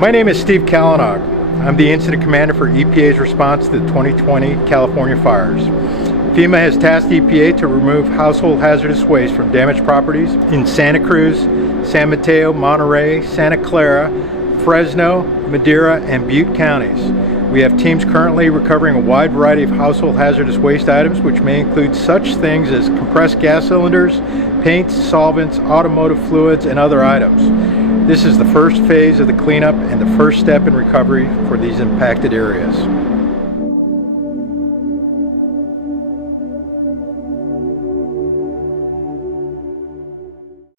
My name is Steve Kalanog. I'm the incident commander for EPA's response to the 2020 California fires. FEMA has tasked EPA to remove household hazardous waste from damaged properties in Santa Cruz, San Mateo, Monterey, Santa Clara, Fresno, Madera, and Butte counties. We have teams currently recovering a wide variety of household hazardous waste items, which may include such things as compressed gas cylinders, paints, solvents, automotive fluids, and other items. This is the first phase of the cleanup and the first step in recovery for these impacted areas.